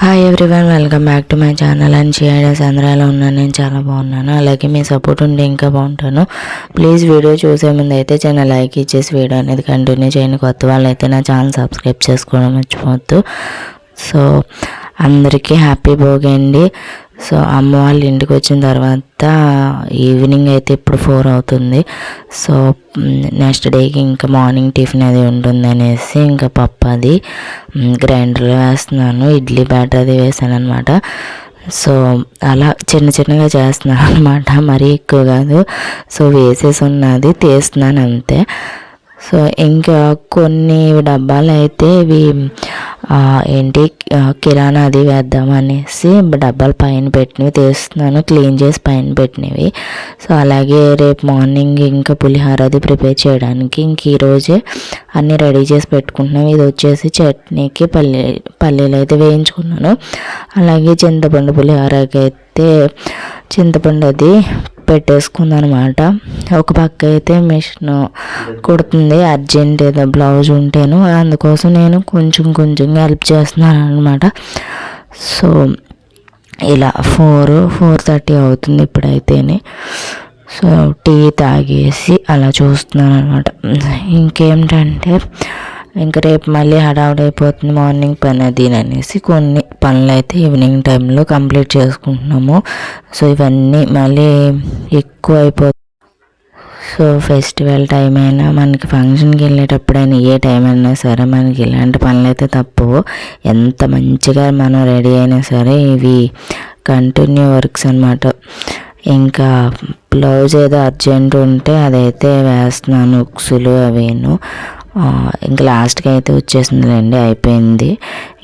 Hi everyone welcome back to my channel and చేయడస్ ఆంధ్రాలో ఉన్నాను. నేను చాలా బాగున్నాను. అలాగే మీ సపోర్ట్ ఉంటే ఇంకా బాగుంటాను. ప్లీజ్ వీడియో చూసే ముందు అయితే చిన్న లైక్ ఇచ్చేసి వీడియో అనేది కంటిన్యూ చేయండి. కొత్త వాళ్ళు అయితే నా ఛానల్ సబ్స్క్రైబ్ చేసుకోవడం మర్చిపోవద్దు. సో అందరికీ హ్యాపీ భోగి అండి. సో అమ్మ వాళ్ళ ఇంటికి వచ్చిన తర్వాత ఈవినింగ్ అయితే ఇప్పుడు ఫోర్ అవుతుంది. సో నెక్స్ట్ డేకి ఇంకా మార్నింగ్ టిఫిన్ అది ఉంటుంది అనేసి ఇంకా పప్పు అది గ్రైండర్లో వేస్తున్నాను ఇడ్లీ బ్యాటర్ అది వేసాను అనమాట సో అలా చిన్న చిన్నగా చేస్తున్నాను అనమాట మరీ ఎక్కువ కాదు. సో వేసేసి ఉన్నది తీస్తున్నాను అంతే. సో ఇంకా కొన్ని డబ్బాలు అయితే ఇవి ఏంటి కిరాణా అది వేద్దాం అనేసి డబ్బాలు పైన పెట్టినవి తీస్తున్నాను క్లీన్ చేసి పైన పెట్టినవి. సో అలాగే రేపు మార్నింగ్ ఇంకా పులిహోర అది ప్రిపేర్ చేయడానికి ఇంక ఈరోజే అన్నీ రెడీ చేసి పెట్టుకుంటున్నాం. ఇది వచ్చేసి చట్నీకి పల్లి పల్లీలు అయితే వేయించుకున్నాను. అలాగే చింతపండు పులిహోరకి అయితే చింతపండు అది పెట్టేసుకుందనమాట. ఒక పక్క అయితే మిషన్ కుడుతుంది అర్జెంట్ ఏదో బ్లౌజ్ ఉంటేను. అందుకోసం నేను కొంచెం కొంచెం హెల్ప్ చేస్తున్నాను అనమాట సో ఇలా ఫోర్ ఫోర్ థర్టీ అవుతుంది ఇప్పుడైతేనే. సో టీ తాగేసి అలా చూస్తున్నాను అనమాట ఇంకేమిటంటే ఇంకా రేపు మళ్ళీ హడావుడైపోతుంది మార్నింగ్ పని అది అనేసి కొన్ని పనులు అయితే ఈవినింగ్ టైంలో కంప్లీట్ చేసుకుంటున్నాము. సో ఇవన్నీ మళ్ళీ ఎక్కువ అయిపోతుంది సో ఫెస్టివల్ టైం అయినా మనకి ఫంక్షన్కి వెళ్ళేటప్పుడైనా ఏ టైం అయినా సరే మనకి ఇలాంటి పనులు అయితే తప్పవు. ఎంత మంచిగా మనం రెడీ అయినా సరే ఇవి కంటిన్యూ వర్క్స్ అనమాట ఇంకా బ్లౌజ్ ఏదో అర్జెంట్ ఉంటే అదైతే వేస్తున్నాను ఉక్సులు అవేను. ఇంకా లాస్ట్కి అయితే వచ్చేసిందిలేండి అయిపోయింది.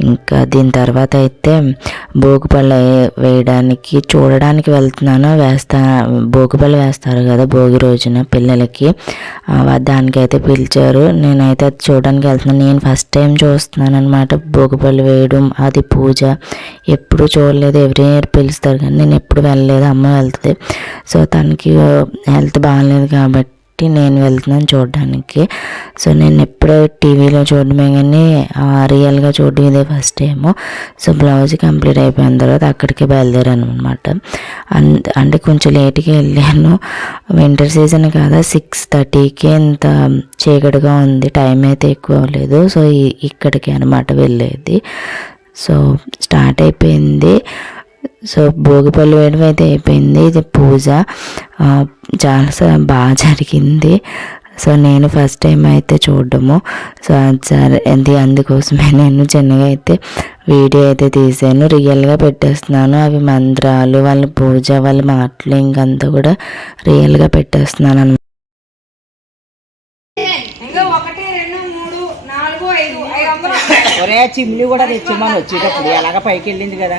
ఇంకా దీని తర్వాత అయితే భోగిపళ్ళు వేయడానికి చూడడానికి వెళ్తున్నాను వేస్తా భోగిపళ్ళు వేస్తారు కదా భోగి రోజున పిల్లలకి. దానికైతే పిలిచారు. నేనైతే అది చూడడానికి వెళ్తున్నాను. నేను ఫస్ట్ టైం చూస్తున్నాను అనమాట భోగిపళ్ళు వేయడం అది పూజ. ఎప్పుడు చూడలేదు ఎవ్రీ ఇయర్ పిలుస్తారు కానీ నేను ఎప్పుడు వెళ్ళలేదు అమ్మ వెళ్తుంది. సో తనకి హెల్త్ బాగాలేదు కాబట్టి నేను వెళ్తున్నాను చూడడానికి. సో నేను ఎప్పుడూ టీవీలో చూడడమే కానీ రియల్గా చూడడం ఇదే first time. So blouse complete అయిపోయిన తర్వాత అక్కడికి బయలుదేరాను అనమాట అంటే కొంచెం లేట్గా వెళ్ళాను. వింటర్ సీజన్ కదా సిక్స్ థర్టీకి ఇంత చీకటిగా ఉంది టైం అయితే ఎక్కువ లేదు సో ఇక్కడికి అనమాట వెళ్ళేది. సో స్టార్ట్ అయిపోయింది. సో భోగిపల్లి వేయడం అయితే అయిపోయింది. ఇది పూజ. ఆ, చాలా బాగా జరిగింది. సో నేను ఫస్ట్ టైం అయితే చూడడము. సో అది సరే అది అందుకోసమే నేను చిన్నగా అయితే వీడియో అయితే తీసాను. రియల్గా పెట్టేస్తున్నాను. అవి మంత్రాలు వాళ్ళ పూజ వాళ్ళ మాటలు ఇంకంతా కూడా రియల్గా పెట్టేస్తున్నాను అనమాట చిమ్ని కూడా తెచ్చిమ్మని వచ్చేటప్పుడు. ఎలాగ పైకి వెళ్ళింది కదా.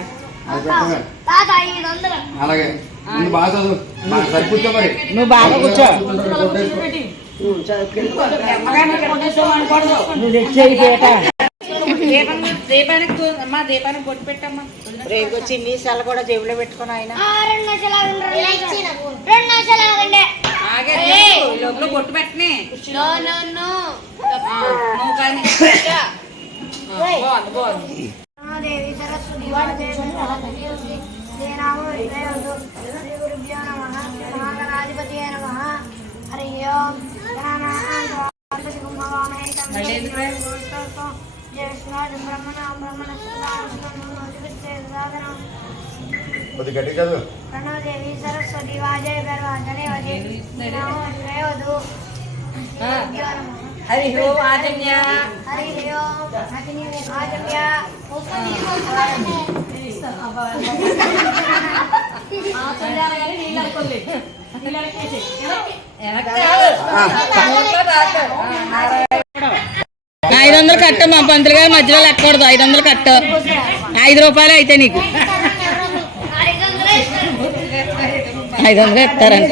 అలాగే. ముందు బాగా చదువు. సరిపోతా మరి. నువ్వు బాగా కూర్చో. నువ్వు రేపు చిన్ని సెల కూడా జేబులో పెట్టుకుని ఆయన లోపల బొట్టు పెట్టని. నువ్వు కానీ. ఆ, బాగుంది బాగుంది దేవి సరస్వతి వాడదేవి శ్రీరామ విజయోదు శ్రీ గురుభ్యో నమ మహాగణాధిపతి నమ హరి ఓం ప్రణవదేవి సరస్వతి వాజయ గర్వాజనే శ్రీరామ విజయోదు ఆ, హరి ఓం ఆజన్య హరి ఓం ఆజమ్య వెనక్కి కాదు. నోట్లో తాకు. ఆ, నారాయణ. ఐదు వందలు కట్టు మా పంతులు గారు మధ్యలో లెక్కకూడదు ఐదు వందలు కట్టు ఐదు రూపాయలు అయితే నీకు ఐదు వందలు ఇస్తారంట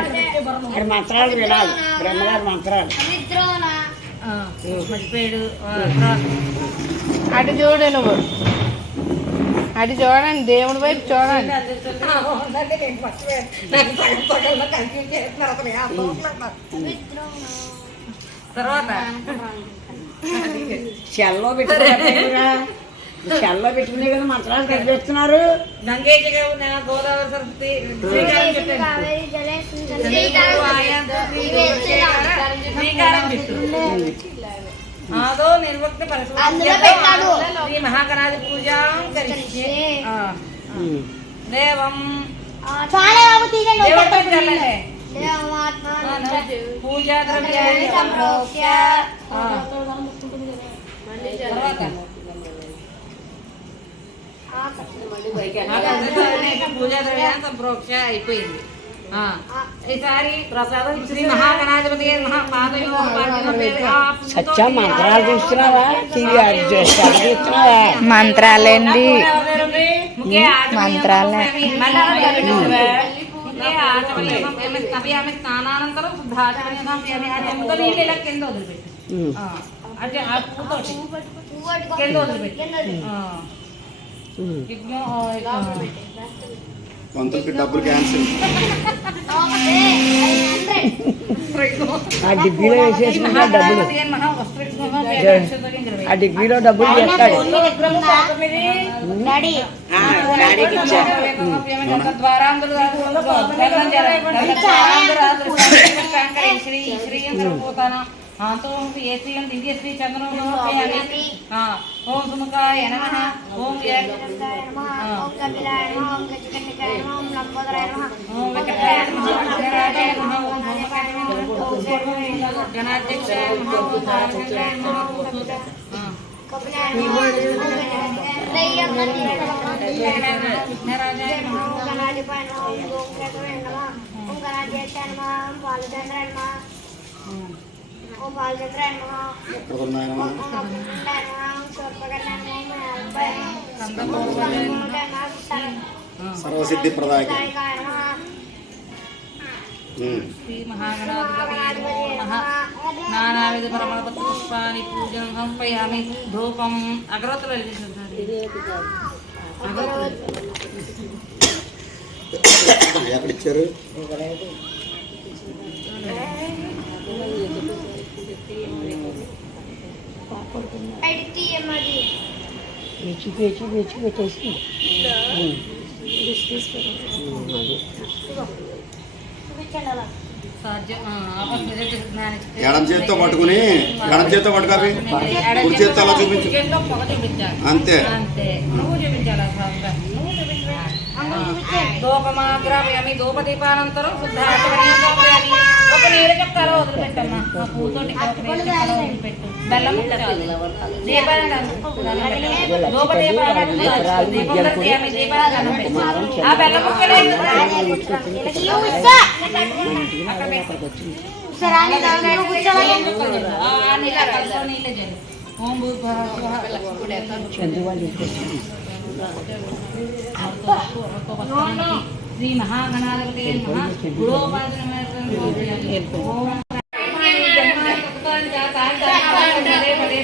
మాట్లాడకండి ఇక్కడ మంత్రాలు వినాలి. బ్రహ్మగారి మంత్రాలు. మర్చిపోయాడు. అటు చూడు నువ్వు. అటు చూడండి దేవుడి వైపు చూడండి. తర్వాత. చెల్లో పెట్టుకున్నా చెల్లో పెట్టుకునే కదా మంత్రాలు కనిపిస్తున్నారు గోదావరి సరస్వతి ఆదో నిర్వక్త. శ్రీ పూజ. దేవం. పూజా ద్రవ్యాన్ని సంప్రోక్ష్య ఆ. తర్వాత పూజా ద్రవ్యాన్ని సంప్రోక్ష అయిపోయింది ఆ. ఈసారి ప్రసాదం శ్రీ మహాగణాధిపతి గారి మహాపాదయోగ పాఠ్యం పేరు ఆ సత్య మంత్రాలు చూస్తున్నావా టీవీ చూస్తున్నావా మంత్రాలేండి ముఖ్య మంత్రాలే. మంత్రాలే స్నానానంతరం శుద్ధాచమనం ఎంత నీళ్ళు ఇలా కింద వదిలిపెట్టు ఉమ్. ఆ, అంటే ఆ పూతోటి పువ్వు కింద వదిలిపెట్టు ఆ. ఉమ్. యజ్ఞం, ఆ, యజ్ఞం. పంతులకి డబ్బులు క్యాన్సిల్ ఆ డిగ్రీలో వేసేసుకుంటా డబ్బులు. ఆ డిగ్రీలో డబ్బులు చేస్తాడు. డాడీ. ఇచ్చా శ్రీ శ్రీ ఆంతోం ఏ శ్రీ దివ్య శ్రీ చంద్రం ఓం సుముఖాయ నమ కపిలాయ నమః నమః లంబోదరాయ నమః వెంకటాయ నమ నమ నమ గణాధ్యక్షాయ నమః ఓం పాలచంద్రాయ నమః ఓం സർവസിദ്ധി പ്രദായക ശ്രീ മഹാഗണാധിപതി నానావిధ పరమపత్ర పుష్పాన్ని పూజనం సమర్పయామి. ధూపం అగరత్తులు ఎక్కడ ఇచ్చారు? బయటికి తీయమ్మది పేచి పేచి పేచి పెట్టేసి. ఎడం చేత్తో పట్టుకుని ఎడం చేత్తో పట్టుకోవి కుడి చేత్తో అలా చూపించు. అంతే. దూపమాగ్రామి దూపదీపానంతరం ఒక నీరు చెప్తారో వదిలిపెట్టమ్మా ఆ పూతోటి ఒక నీరు చెప్తారో వదిలిపెట్టు బెల్లం చాలు. దీపాన్ని దండం పెట్టు. ధూపదీపాలను దీపం దర్శయామి, దీపాన్ని దండం పెట్టు. ఆ బెల్లం ముక్కలే సరే శ్రీ మహాగణాధిపతి నమః గురోపాసనమైన ఓం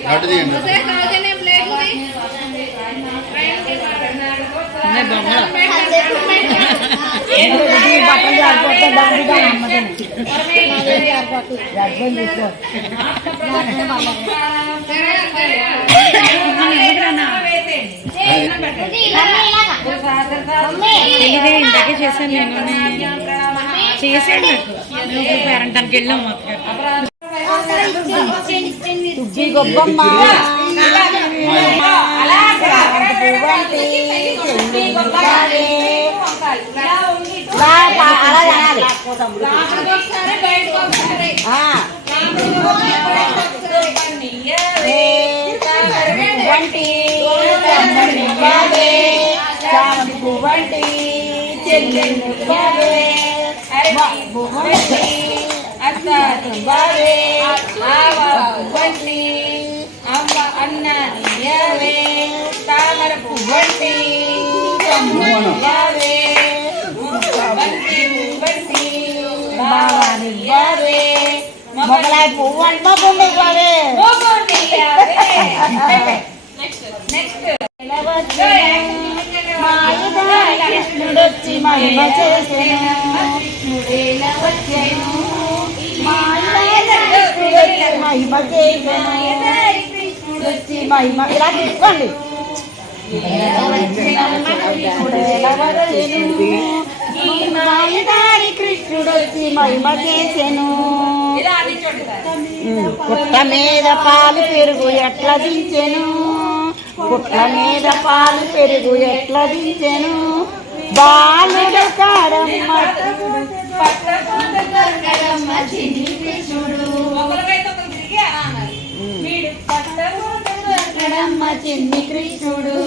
అటు తీయండి బట్టలు జారిపోతే దాన్ని దాని అమ్మదని అర్థం చేసుకో ఇందాకే చేశాను నేను చేశాను నాకు పేరంటానికి వెళ్ళాము తుగ్గి గొప్పమ్మ అలా అనాలి ఆ. వంటి వంటి చెల్లెలు అమ్మ అన్న బావనియ్యవే తామర పువ్వంటి కొమ్మనియ్యవే బంతి పువ్వంటి బావనియ్యవే మొగలాయి పువ్వు అంటే మా పువ్వు ఇవ్వాలి. కృష్ణుడొచ్చి మహిమ చేసెను. కృష్ణుడేలా వచ్చెను. కృష్ణుడొచ్చి మహిమ చేసెను. కృష్ణుడొచ్చి మహిమ ఇలా తీసుకోండి కృష్ణుడొచ్చి మహిమ చేసెను పుట్ట మీద పాలు పెరుగు ఎట్లా దించెను పుట్ల మీద పాలు పెరుగు ఎట్లా దించెను? బాలుడు కాడమ్మ చిన్ని కృష్ణుడు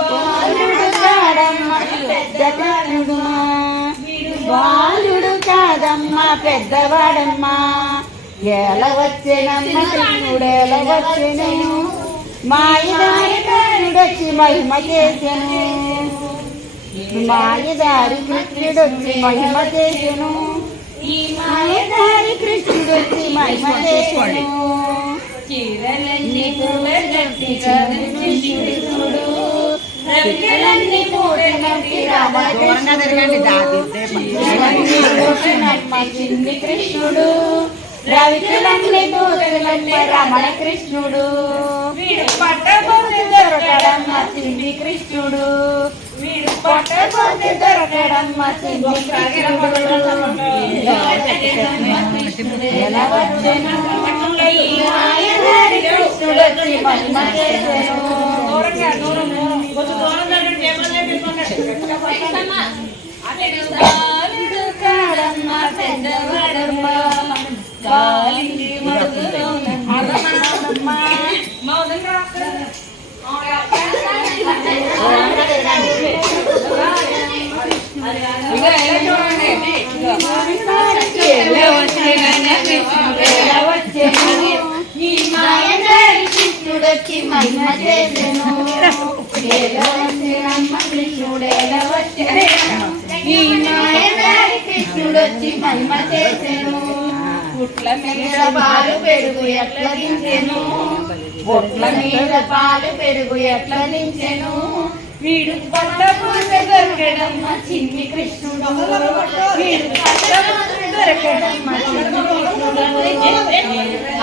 బాలుడు కాడమ్మ పెద్ద కృష్ణుడుమా బాలుడు కాదమ్మ పెద్దవాడమ్మా? ఎలా వచ్చేనమ్మ కృష్ణుడు ఎలా వచ్చెను మాయదారి కృష్ణుడొచ్చి మహిమ చేసెను. మాయదారి కృష్ణుడొచ్చి మహిమ చేసెను. మాయదారి కృష్ణుడొచ్చి మహిమ చేసెను. చీరలన్నీ కృష్ణుడు రవికలన్నీ మహిమ చిన్ని కృష్ణుడు రవికలన్నీ పూలగట్టి రమణ కృష్ణుడు వీడు పట్టబోతే దొరకడమ్మ చిన్ని కృష్ణుడు వీడు పట్టబోతే దొరకడమ్మ కృష్ణుడు ఎలా మహిమ కాడమ్మ పెద్దవాడమ్మ. ఎలా మహిమ చేసెను. వచ్చెను? ఈ కృష్ణుడొచ్చి మహిమ చేసెను. పుట్ల మీద పాలు పెరుగు ఎట్లా దించెను? పుట్ల మీద పాలు పెరుగు ఎట్లా దించెను? వీడు పట్టపూస దొరకడమ్మ చిన్ని కృష్ణుడు. వీడు పట్టపూస దొరకడమ్మ చిన్ని కృష్ణుడు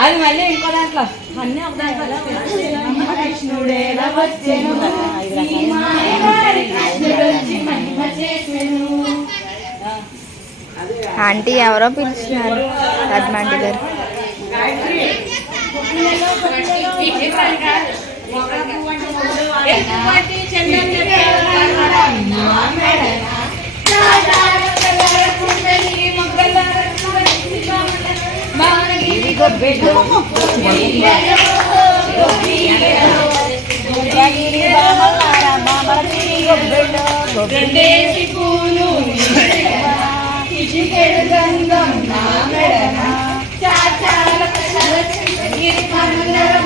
అది మళ్ళీ ఇంకో దాంట్లో. అన్నీ ఒక దాంట్లో కృష్ణుడేలా వచ్చెను ఆంటీ ఎవరో పిలుస్తున్నారు పద్మాంటి గారు. పూలు ఇసుకెడు నా మెడన చాచాల గిరి మందరం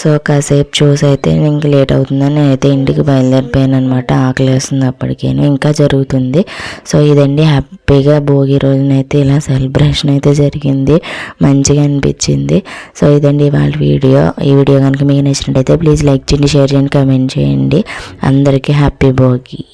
సో కాసేపు చూసి అయితే ఇంక లేట్ అవుతుందని నేనైతే ఇంటికి బయలుదేరిపోయాను అనమాట ఆకలి వేస్తుంది అప్పటికేను. ఇంకా జరుగుతుంది. సో ఇదండి హ్యాపీగా భోగి రోజునైతే ఇలా సెలబ్రేషన్ అయితే జరిగింది. మంచిగా అనిపించింది. సో ఇదండి వాళ్ళ వీడియో. ఈ వీడియో కనుక మీకు నచ్చినట్టయితే ప్లీజ్ లైక్ చేయండి షేర్ చేయండి కామెంట్ చేయండి. అందరికీ హ్యాపీ భోగి.